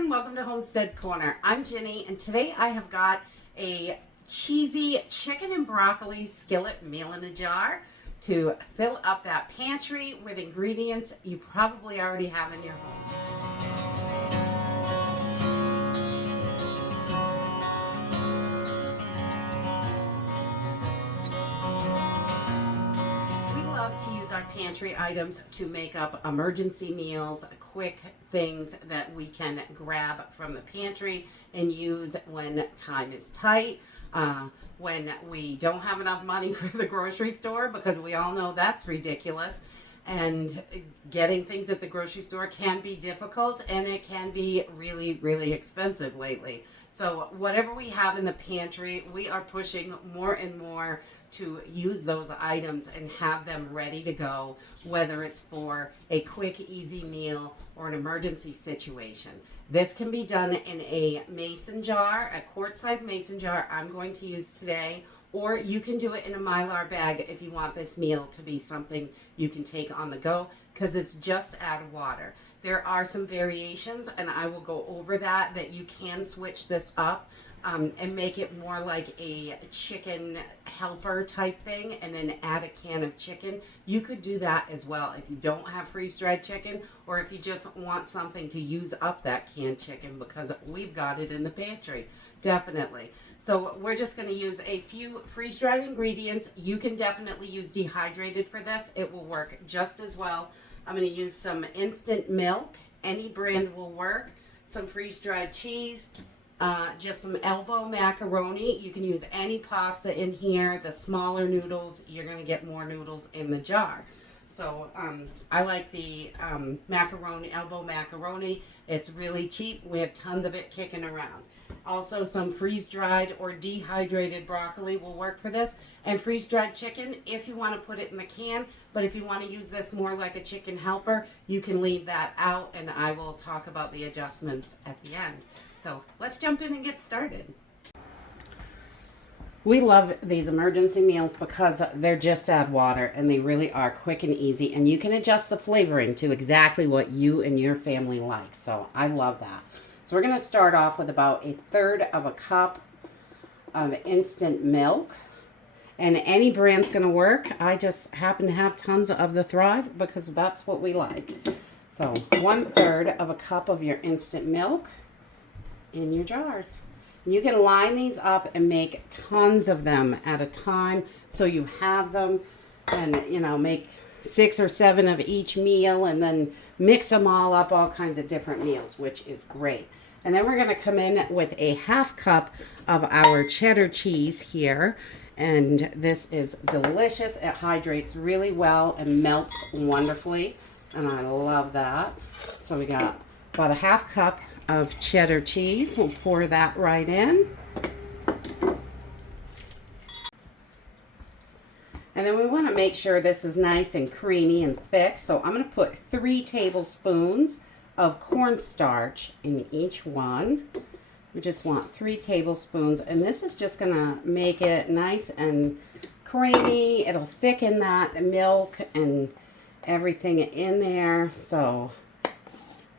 again, welcome to Homestead Corner. I'm Ginny, and today I have got a cheesy chicken and broccoli skillet meal in a jar to fill up that pantry with ingredients you probably already have in your home. To use our pantry items to make up emergency meals, quick things that we can grab from the pantry and use when time is tight, when we don't have enough money for the grocery store, because we all know that's ridiculous. And getting things at the grocery store can be difficult, and it can be really, really expensive lately. So whatever we have in the pantry, we are pushing more and more to use those items and have them ready to go, whether it's for a quick, easy meal or an emergency situation. This can be done in a mason jar, a quart-sized mason jar I'm going to use today, or you can do it in a Mylar bag if you want this meal to be something you can take on the go, because it's just add water. There are some variations, and I will go over that you can switch this up and make it more like a chicken helper type thing, and then add a can of chicken. You could do that as well if you don't have freeze-dried chicken, or if you just want something to use up that canned chicken, because we've got it in the pantry, definitely. So we're just going to use a few freeze-dried ingredients. You can definitely use dehydrated for this. It will work just as well. I'm going to use some instant milk. Any brand will work. Some freeze-dried cheese. Just some elbow macaroni. You can use any pasta in here. The smaller noodles, you're going to get more noodles in the jar. So I like the macaroni, elbow macaroni. It's really cheap. We have tons of it kicking around. Also, some freeze-dried or dehydrated broccoli will work for this. And freeze-dried chicken, if you want to put it in the can. But if you want to use this more like a chicken helper, you can leave that out, and I will talk about the adjustments at the end. So let's jump in and get started. We love these emergency meals because they're just add water, and they really are quick and easy, and you can adjust the flavoring to exactly what you and your family like. So I love that. So we're going to start off with about 1/3 of a cup of instant milk, and any brand's going to work. I just happen to have tons of the Thrive because that's what we like. So 1/3 of a cup of your instant milk in your jars. You can line these up and make tons of them at a time, so you have them, and make 6 or 7 of each meal, and then mix them all up, all kinds of different meals, which is great. And then we're going to come in with a 1/2 cup of our cheddar cheese here, and this is delicious. It hydrates really well and melts wonderfully, and I love that. So we got about a 1/2 cup of cheddar cheese. We'll pour that right in. And then we want to make sure this is nice and creamy and thick. So I'm going to put 3 tablespoons of cornstarch in each one. We just want 3 tablespoons. And this is just going to make it nice and creamy. It'll thicken that milk and everything in there. So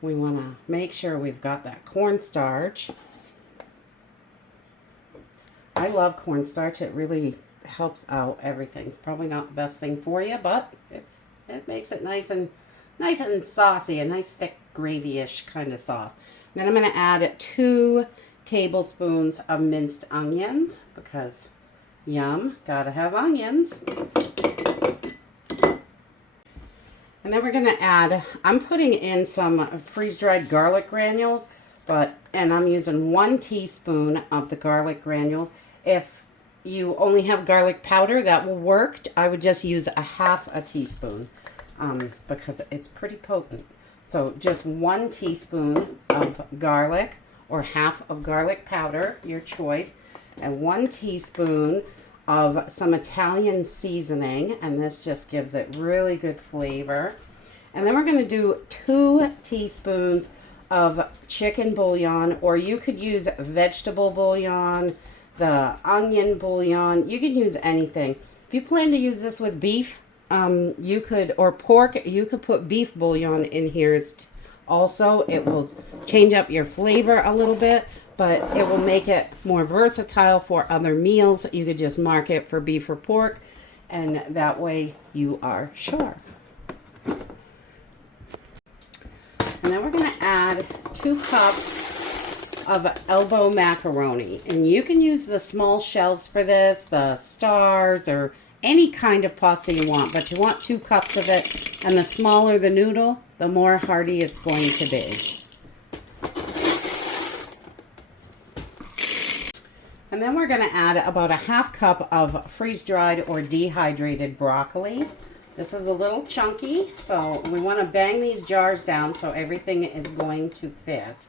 we want to make sure we've got that cornstarch. I love cornstarch. It really helps out everything. It's probably not the best thing for you, but it makes it nice and saucy, a nice thick gravy-ish kind of sauce. Then I'm going to add 2 tablespoons of minced onions, because yum, gotta have onions. And then we're going to add, I'm putting in some freeze-dried garlic granules, and I'm using 1 teaspoon of the garlic granules. If you only have garlic powder, that will work. I would just use a 1/2 teaspoon because it's pretty potent. So just 1 teaspoon of garlic, or 1/2 of garlic powder, your choice, and 1 teaspoon of some Italian seasoning, and this just gives it really good flavor. And then we're going to do 2 teaspoons of chicken bouillon, or you could use vegetable bouillon, the onion bouillon. You can use anything. If you plan to use this with beef, you could, or pork, you could put beef bouillon in here also. It will change up your flavor a little bit, but it will make it more versatile for other meals. You could just mark it for beef or pork, and that way you are sure. And then we're going to add 2 cups of elbow macaroni. And you can use the small shells for this, the stars, or any kind of pasta you want. But you want 2 cups of it. And the smaller the noodle, the more hearty it's going to be. And then we're going to add about a 1/2 cup of freeze-dried or dehydrated broccoli. This is a little chunky, so we want to bang these jars down so everything is going to fit.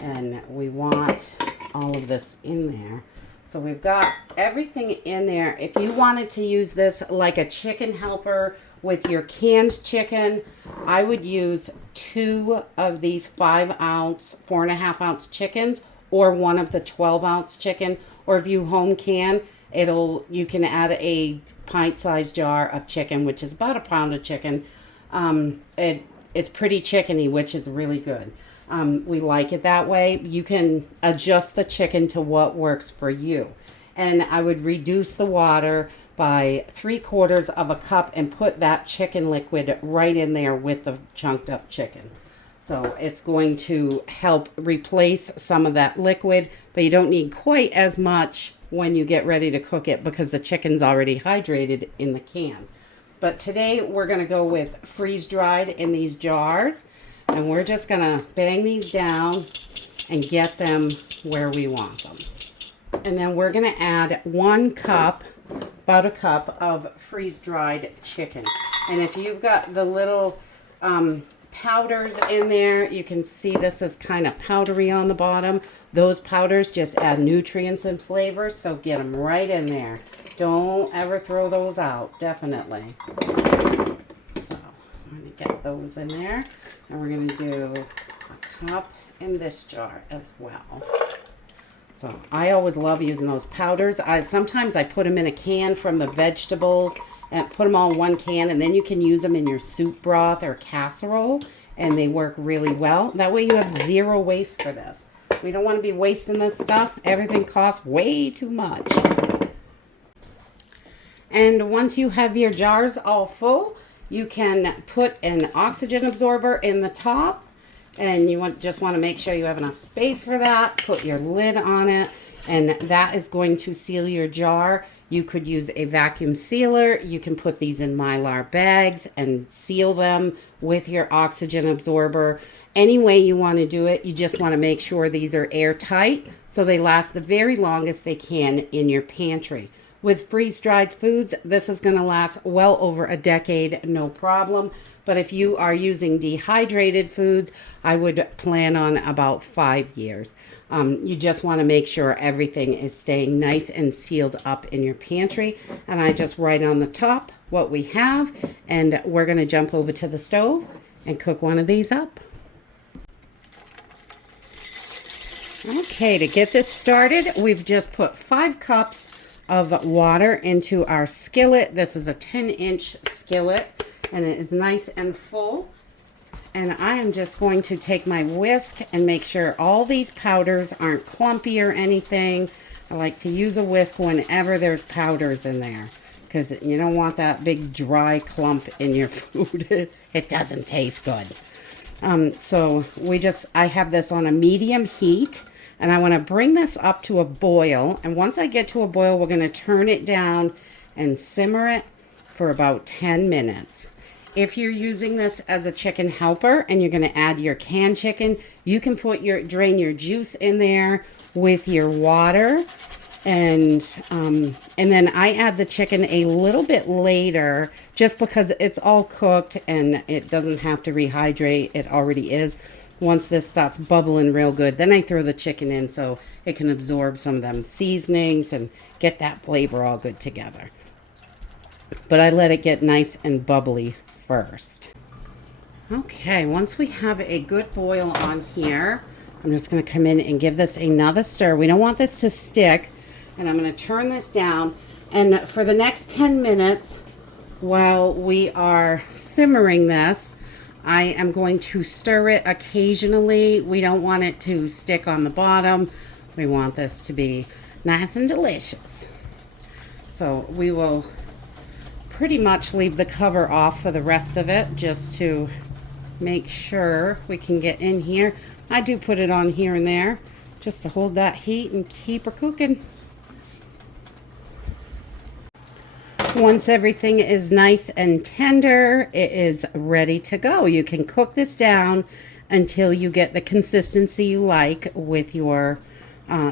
And we want all of this in there. So we've got everything in there. If you wanted to use this like a chicken helper with your canned chicken, I would use 2 of these 5-ounce, 4.5-ounce chickens, or 1 of the 12-ounce chicken. Or if you home can, you can add a pint-sized jar of chicken, which is about 1 pound of chicken. It's pretty chickeny, which is really good. We like it that way. You can adjust the chicken to what works for you. And I would reduce the water by 3/4 of a cup and put that chicken liquid right in there with the chunked up chicken. So it's going to help replace some of that liquid, but you don't need quite as much when you get ready to cook it because the chicken's already hydrated in the can. But today we're going to go with freeze-dried in these jars, and we're just going to bang these down and get them where we want them. And then we're going to add 1 cup, about a cup of freeze-dried chicken. And if you've got the little powders in there, you can see this is kind of powdery on the bottom. Those powders just add nutrients and flavor, so get them right in there. Don't ever throw those out, definitely. So I'm going to get those in there, and we're going to do a cup in this jar as well. So I always love using those powders. Sometimes I put them in a can from the vegetables and put them all in 1 can, and then you can use them in your soup broth or casserole, and they work really well. That way you have 0 waste for this. We don't want to be wasting this stuff. Everything costs way too much. And once you have your jars all full, you can put an oxygen absorber in the top, and you just want to make sure you have enough space for that. Put your lid on it, and that is going to seal your jar. You could use a vacuum sealer. You can put these in Mylar bags and seal them with your oxygen absorber. Any way you want to do it, you just want to make sure these are airtight so they last the very longest they can in your pantry. With freeze-dried foods, this is going to last well over a decade, no problem. But if you are using dehydrated foods, I would plan on about 5 years. You just want to make sure everything is staying nice and sealed up in your pantry. And I just write on the top what we have, and we're going to jump over to the stove and cook one of these up. Okay, to get this started, we've just put 5 cups of water into our skillet. This is a 10-inch skillet, and it is nice and full. And I am just going to take my whisk and make sure all these powders aren't clumpy or anything. I like to use a whisk whenever there's powders in there, because you don't want that big dry clump in your food. It doesn't taste good. So I have this on a medium heat, and I want to bring this up to a boil. And once I get to a boil, we're going to turn it down and simmer it for about 10 minutes. If you're using this as a chicken helper and you're going to add your canned chicken, you can drain your juice in there with your water. And then I add the chicken a little bit later just because it's all cooked and it doesn't have to rehydrate. It already is. Once this starts bubbling real good, then I throw the chicken in so it can absorb some of them seasonings and get that flavor all good together. But I let it get nice and bubbly first. Okay, once we have a good boil on here, I'm just going to come in and give this another stir. We don't want this to stick, and I'm going to turn this down. And for the next 10 minutes, while we are simmering this, I am going to stir it occasionally. We don't want it to stick on the bottom. We want this to be nice and delicious. So we will pretty much leave the cover off for the rest of it just to make sure we can get in here. I do put it on here and there just to hold that heat and keep her cooking. Once everything is nice and tender, it is ready to go. You can cook this down until you get the consistency you like with your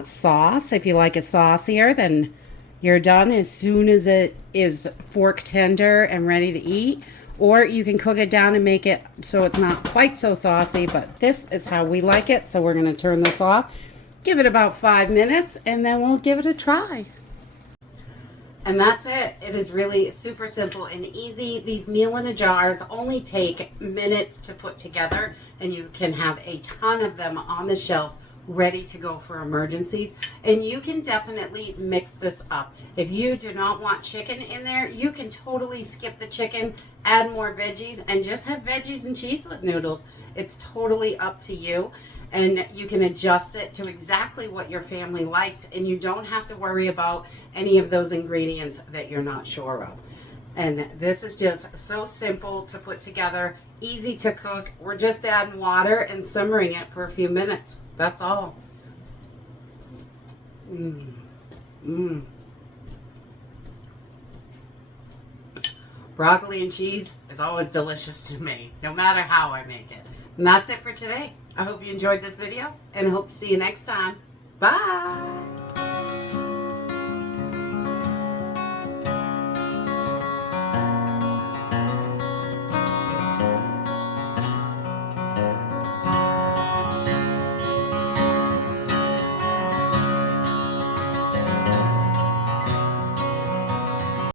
sauce. If you like it saucier, then you're done as soon as it is fork tender and ready to eat. Or you can cook it down and make it so it's not quite so saucy, but this is how we like it. So we're going to turn this off, give it about 5 minutes, and then we'll give it a try. And that's it. It is really super simple and easy. These meal in a jars only take minutes to put together, and you can have a ton of them on the shelf ready to go for emergencies. And you can definitely mix this up. If you do not want chicken in there, you can totally skip the chicken, add more veggies, and just have veggies and cheese with noodles. It's totally up to you. And you can adjust it to exactly what your family likes, and you don't have to worry about any of those ingredients that you're not sure of. And this is just so simple to put together, easy to cook. We're just adding water and simmering it for a few minutes. That's all. Broccoli and cheese is always delicious to me, no matter how I make it. And that's it for today. I hope you enjoyed this video, and I hope to see you next time. Bye!